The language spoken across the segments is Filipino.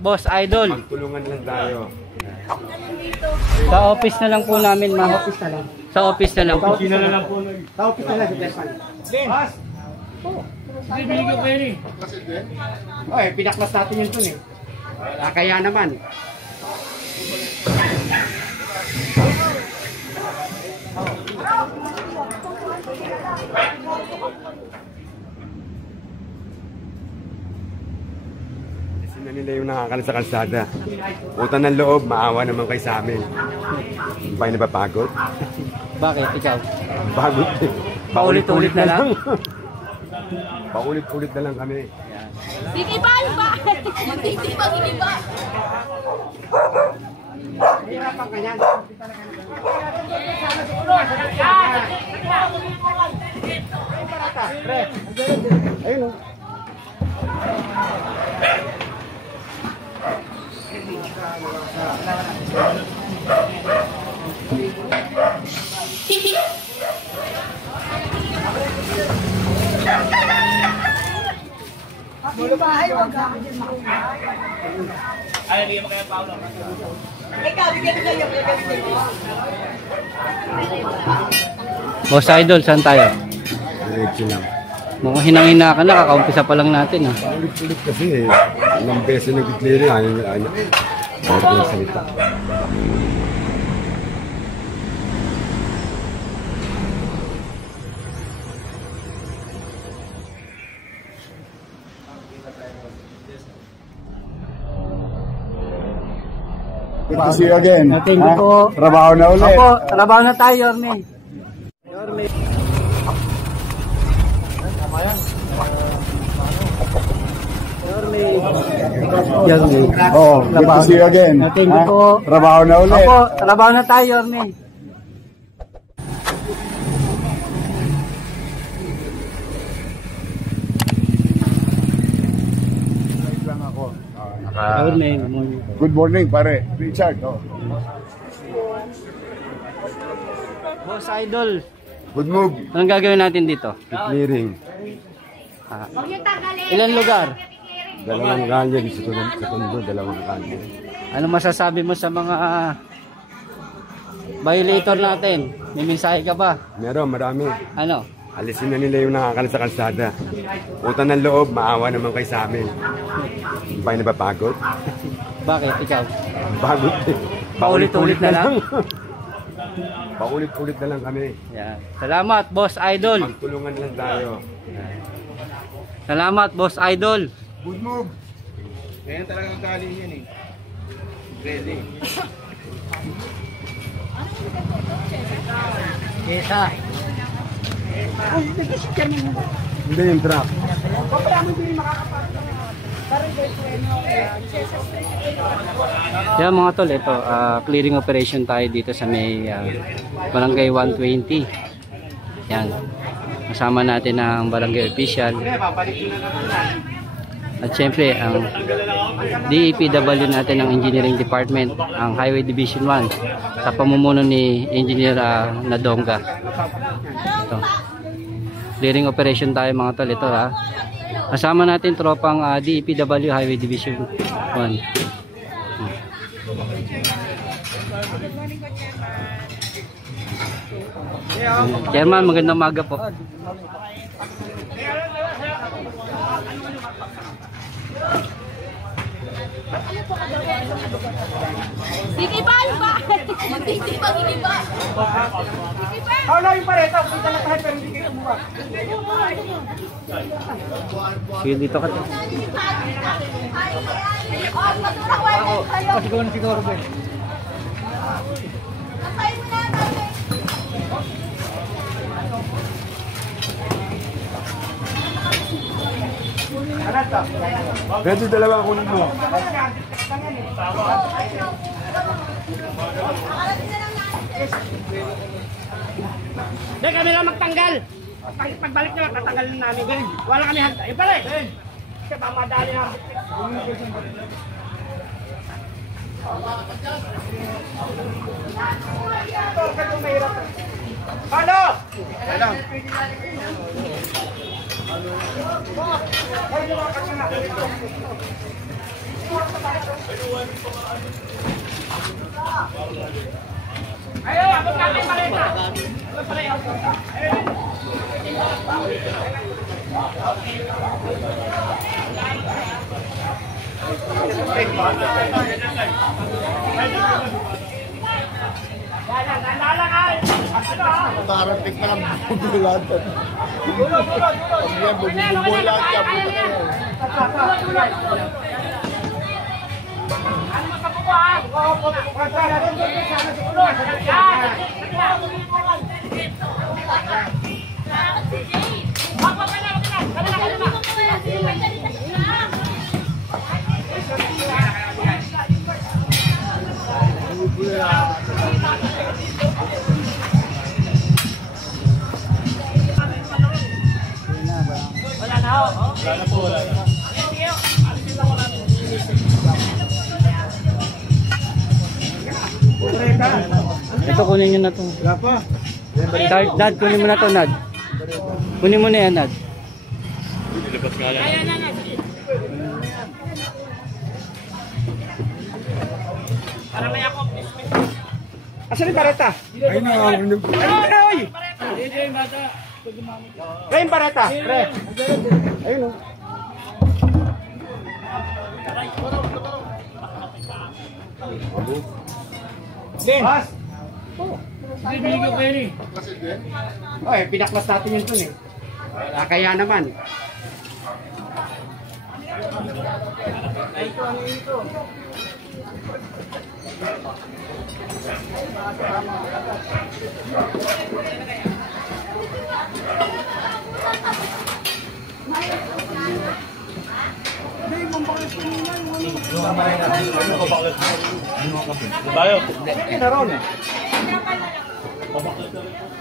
Boss Idol. Magtulungan lang tayo. Sa office na lang po namin, ma'am. Sa office na lang po. Sa office na lang. Boss! Bibili ko kayo eh. Oy, pinaklas natin yun dun eh. Kaya naman. Na nila yung nakakalat sa kalsada. Utang ng loob, maawa naman kayo sa amin. Hindi ba yung napapagod? Bakit? Ikaw? Pagod eh. Paulit-ulit na lang? Paulit-ulit na lang kami. Sige ba? Hindi ba? Hirapan ka yan. Ayun o. Ay, bigyan mo kayo Paolo. Boss Idol, saan tayo? Diretso lang. Mukhang hinang-hina ka na, kakaumpisa pa lang natin. Ha? Paulit-ulit kasi eh. Ilang beses nag-clearing. Ayaw yung salita. Good to see you again. Thank you po. Trabaho na ulit. Opo, trabaho na tayo, Yorme. Yorme. Oh, good to see you again. Thank you po. Trabaho na ulit. Opo, trabaho na tayo, Yorme. Yorme, Good morning, pare. Richard. Oh. Boss Idol, Good move. anong gagawin natin dito? Clearing. Ilan lugar? Dalawang kalye. Sa tondo, dalawang kalye. Ano masasabi mo sa mga violator natin? May mensahe ka ba? Meron, marami. Ano? Alisin na nila yung nakakalat sa kalsada. Utang ng loob, maawa naman kayo sa amin. Hindi ba yung napapagod? Bakit? Ikaw? Pagod eh. Paulit-ulit na lang? Paulit-ulit na lang kami. Yan. Salamat, Boss Idol. Magtulungan lang tayo. Salamat, Boss Idol. Good move. Ganyan talaga ang galing yan eh. Ready. Kesa. Hindi yung truck. Yan mga tol, ito, clearing operation tayo dito sa may Barangay 120. Yan. Kasama natin ang barangay official. At syempre, ang DEPW natin ng Engineering Department, ang Highway Division 1, sa pamumuno ni Engineer Nadonga. Ito. Clearing operation tayo mga tol, ito ha. Kasama natin tropang DEPW Highway Division 1. Chairman, magandang umaga po. Sige ba? Hindi ba? Paolo yung pareto. Kita na tayo pero hindi kayo umuha. Sige, dito ka. Siguro ba? Pwede dalawa kunin mo. Hindi kami lang magtanggal. Pagbalik nyo, tatanggalin namin. Wala kami handa. Eh pala eh. Kasi pamadali na. Paolo! Paolo! Ayo, abot natin paleta. Abot paleta. Tarapik na lang bubulatan. Pag yan, bubulatan ka. Ano magkapuko ha? Ito kunin nyo na to. Nad, kunin mo na to, Nad. Kunin mo na yan, Nad. Para may ako. Asan yung bareta? Ayun na, Ay! Ay, yung bareta. Pre. Ayun o. Ben. Bas. Bibigyan ko yun eh. Oy, pinaklas natin yun dun eh. Kaya naman.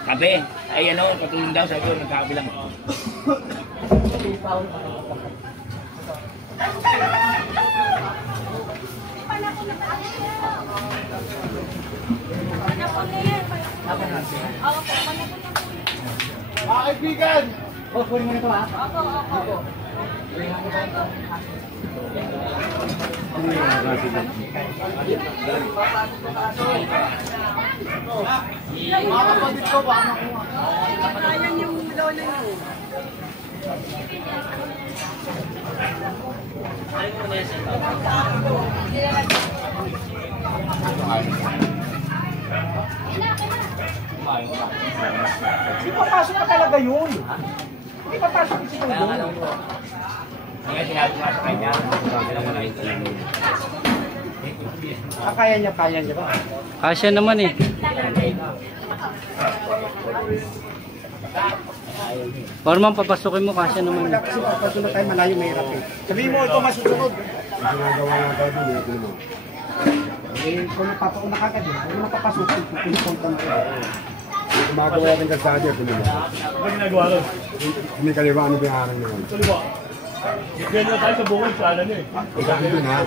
Sabi, ay ano, patulong daw, sabi ko, nagkakabilang. Mga kaibigan! Hindi papasok ka talaga yun. Hindi papasok si Tulo. Kaya sinabi nga sa kanya, kailangan mo na ito lang. Kaya niya ba? Kasya naman eh. Parang papasukin mo, kasya naman. Wala kasi papasok na tayo malayo, mahirap eh. Sabihin mo, ito masusunod. Ang ginagawa nga tayo dun, ito naman. Eh, kung napapako na kagad eh, kung napapasok, pinupunta na rin. Yung gumagawa ng kalsada, ito naman. Ano ginagawa ron? Hindi kaliwa, ano biharang naman. Kaliwa. Ganyan na tayo sa bukod sa alam eh. Ang dami dun, ha?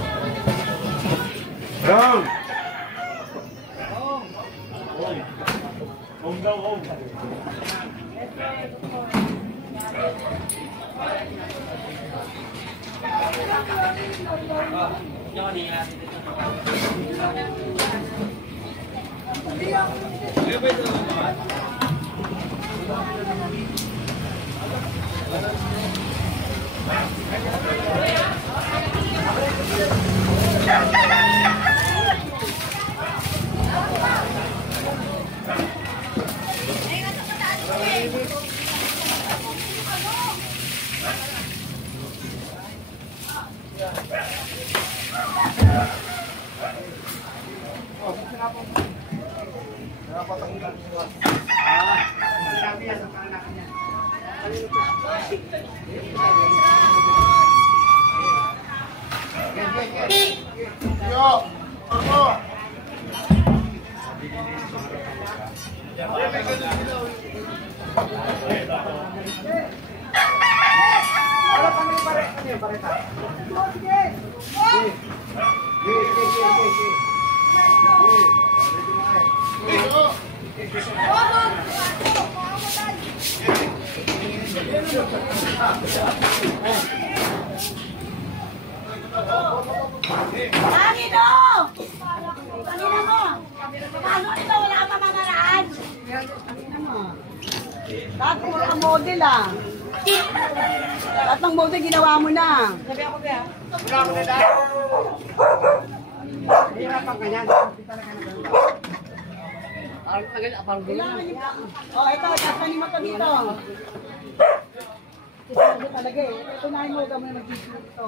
Dong! Om daw, om. Kanino? Kanino mo? Paano nito? Wala ka pamamaraan? Kanino mo? Lahat mo ang model ah. Lahat ng model ginawa mo na. Sabi ako ba? Wala ako na dahil. Hirapan ka yan. Oh, ito, tapanin mo to dito. Ito talaga eh. Ito na mo, gamo na mag-video ito.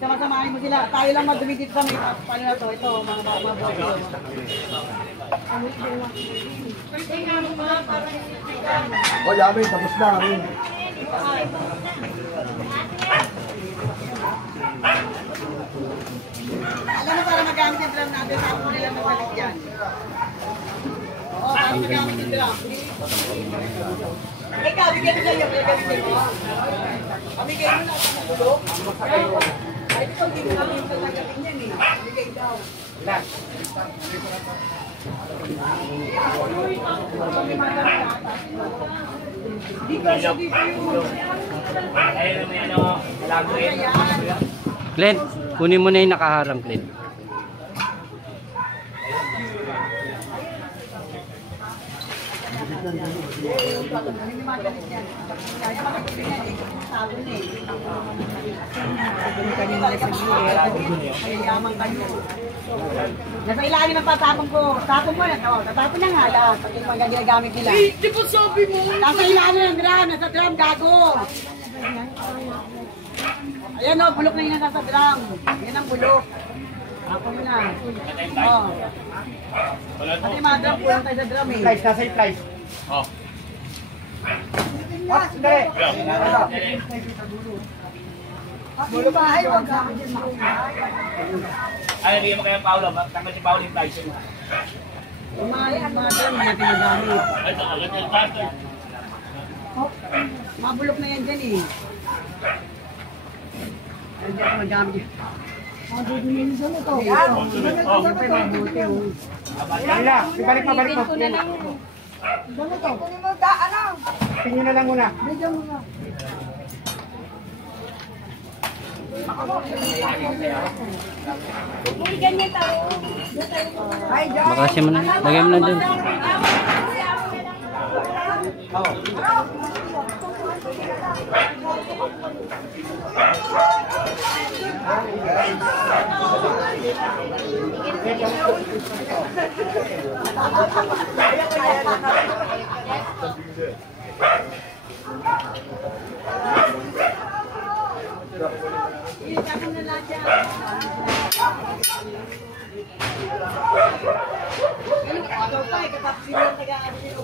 Sama-samahin mo sila. Tayo lang madumi dito sa may paano na to. Ito, mga bago. O, yamin, tapos na kami. Alam mo para magamit yung drum natin, ako mo nila magbalik dyan. Oo, para magamit yung drum. Ikaw, bigyan mo sa'yo, bigyan mo. Bigyan mo na ako ng bulok. Ay, ito, hindi mo namin sa tagapin yan eh. Bigay daw. Lahat. Di ka siya dito yun. Ayun naman yan o. Lago yun. Clint, kunin mo na yung nakaharang, Clint. Nasa ilalim ang patapon ko. Tapon mo na. Tatapon na nga lang. Pag yung mga ginagamit nila. Di ba sabi mo? Nasa ilalim ng drum. Nasa drum, gago. Ayan o, bulok na yun nasa drum. Yan ang bulok. Tapon mo na. O. Pati mga drum, pulang tayo sa drum eh. Flies, nasa yung flies. Oh. Sandali. Bulok ba? Ay, wag ka. Ay, bigyan mo kayo ng Paolo. Tanggal si Paolo yung flies. Mga drum na pinagamit. Ay, agad yung starter. Mabulok na yan dyan eh. Hindi ako magamit yun. Mabubunin mo ito. Mabuti oh. Kanila, ibalik mo. Kunin mo ta, ano? Tingin na lang muna. Bigyan mo na. Uy, ganyan tao. Bakasin mo na. Lagay mo na dun.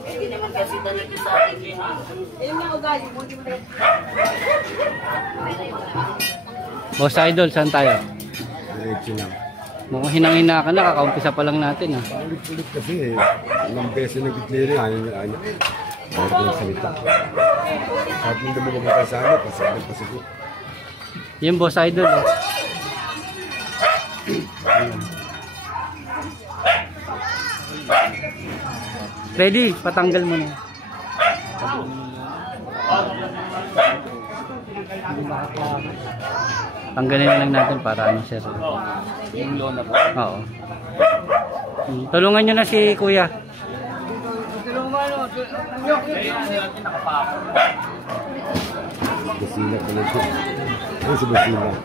Hindi naman kasi talaga sa akin yun. Ayun nga ugali mo, hindi mo na. Boss Idol, saan tayo? Diretso lang. Mukhang hinang-hina ka na, kakaumpisa pa lang natin. Ulit-ulit kasi eh. Ilang beses nag-clearing, ayaw yung salita. Sabi mo naman magkakay sa amin, pasagal pa siguro. Yung Boss Idol. Oh. Ready, patanggal mo na. Tanggalin na lang natin para ano sir. Yung loan na po. Oo. Tulungan nyo na si Kuya. Basila ka lang ito. Ano si Basila?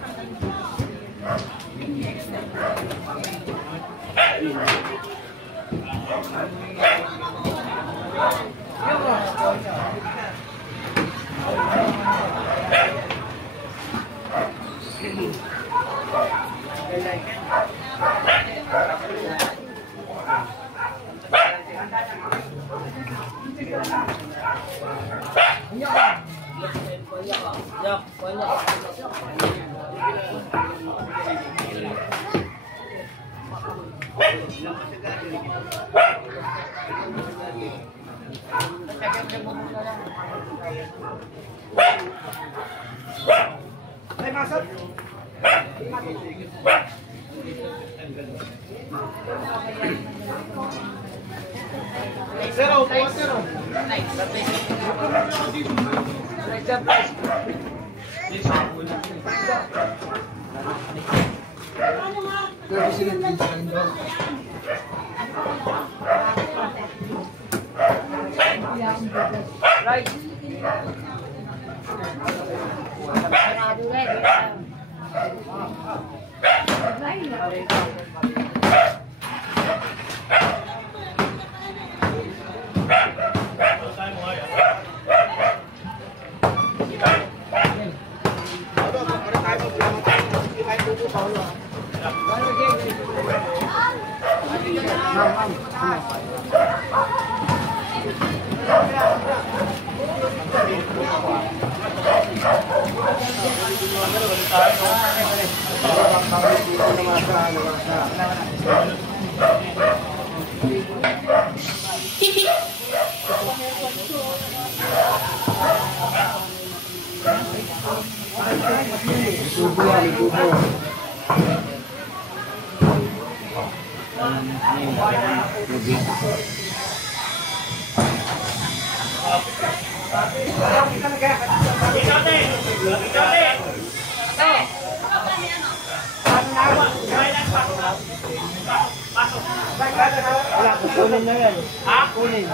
Wala, kukunin na yan. Ha? Kunin.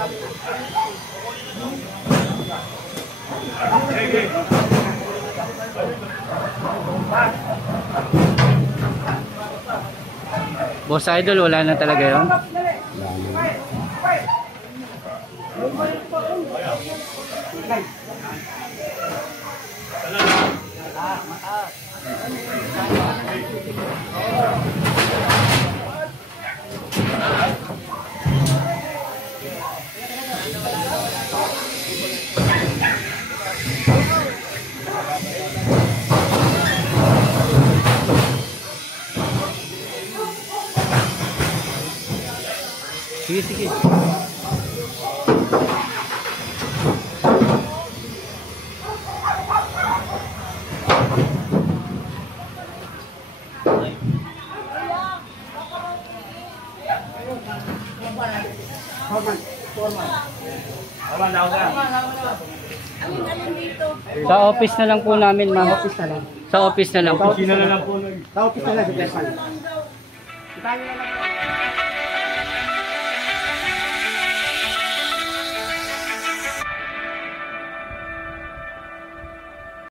Boss Idol, wala na talaga yun? Sige, sige. Sa office na lang po namin, ma'am. Office na lang. Sa office na lang po. Sa office na lang po. Sa office na lang. Sa office na lang.